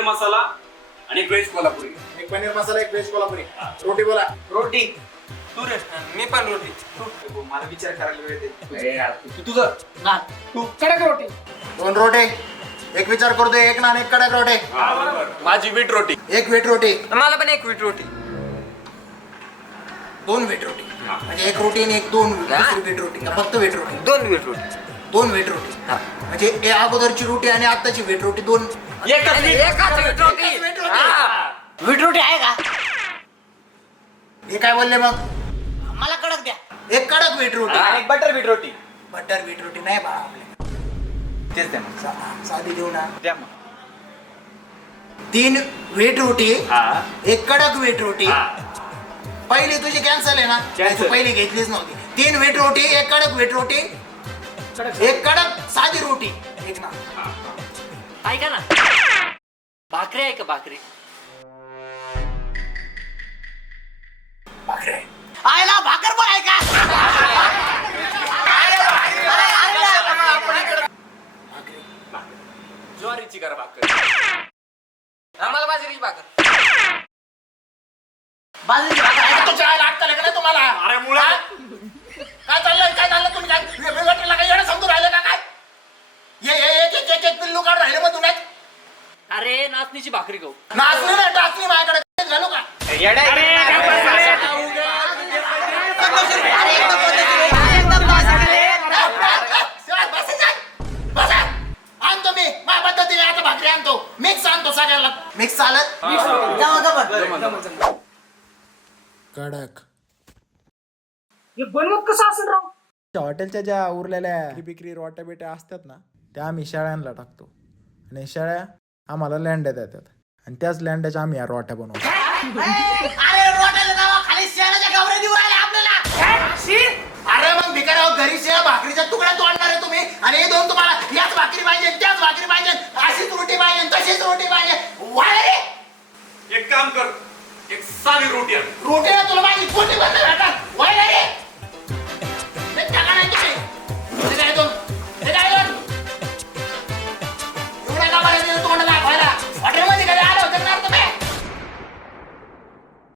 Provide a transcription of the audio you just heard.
पनीर मसाला आणि एक व्हेज कोल्हापुरी. एक पनीर मसाला, एक व्हेज कोल्हापुरी. रोटी बोला. रोटी. तू रे. मी पण रोटी. तू मला विचार करायला वेळ दे. ए यार, तुझं तू कडक रोटी. 2 रोटे. एक विचार करतोय, एक नान, एक कडक रोटे. माझी वीट रोटी. एक व्हीट रोटी. मला पण एक वीट रोटी. 2 व्हीट रोटी. म्हणजे एक रोटी आणि एक 2 व्हीट रोटी का फक्त व्हीट रोटी? 2 वीट रोटी. 2 व्हीट रोटी. म्हणजे हे अगोदरची रोटी आणि आताची व्हीट रोटी 2. एकाच वीट रोटी. वीट रोटी आहे का? हे काय बोलले मग? मला कडक द्या. एक कडक व्हीट रोटी. एक बटर वीट रोटी. बटर व्हीट रोटी नाही बा आपल्या. तेच द्या मग. साधी देऊ ना. द्या मग. 3 व्हीट रोटी, हा. एक कडक व्हीट रोटी. पहिली तुझी कॅन्सल आहे ना? Cancel. तू पहिली घेतलीच नव्हती. 3 व्हीट रोटी, एक कडक व्हीट रोटी, एक कडक साधी रोटी, एक ना. ऐका ना, भाकरी आहे का भाकरी? भाकरी आहे. आयला भाकर पण आहे का? ज्वारीची करा भाकर. आम्हाला बाजरीची भाकर. बाजरीची भाकर आहे का? तुमच्या आईला अक्कल आहे का नाही तुम्हाला? अरे मुळा हा? काय चाललंय? काय चाललं? तुम्ही काय वेगवेगळ्याला काही येणं समजून राहिलं का काय? एक पिल्लू काढून राहिले मग तुम्ही. अरे नाचणीची भाकरी खाऊ. नाचणी नाही, टाचणी माझ्याकडे घालू का? बसा. आणतो मी माझ्या पद्धतीने आता भाकरी आणतो. मिक्स आणतो सगळ्याला. मिक्स चालत. कडक. बनवत कसं असेल राव? हॉटेलच्या ज्या उरलेल्या बिक्री रोट्या बिट्या असतात ना, त्या आम्ही शेळ्यांना टाकतो आणि शेळ्या आम्हाला लेंड्या देतात आणि त्याच लेंड्याच्या आम्ही या रोट्या बनवतो. अरे रोट्याच्या नावाखाली शेणाच्या गावऱ्या देऊ राहिले आपल्याला. अरे मग भिकाऱ्यावर घरी शेळ्या भाकरीच्या तुकड्या तोडणार आहे तुम्ही आणि हे दोन तुम्हाला याच भाकरी पाहिजे, त्याच भाकरी पाहिजे, अशीच रोटी पाहिजे, तशीच रोटी पाहिजे. वाळे रे. एक काम कर, एक साधी रोटी आण. रोटीला तुला माझी कोटी बंद भेटणार.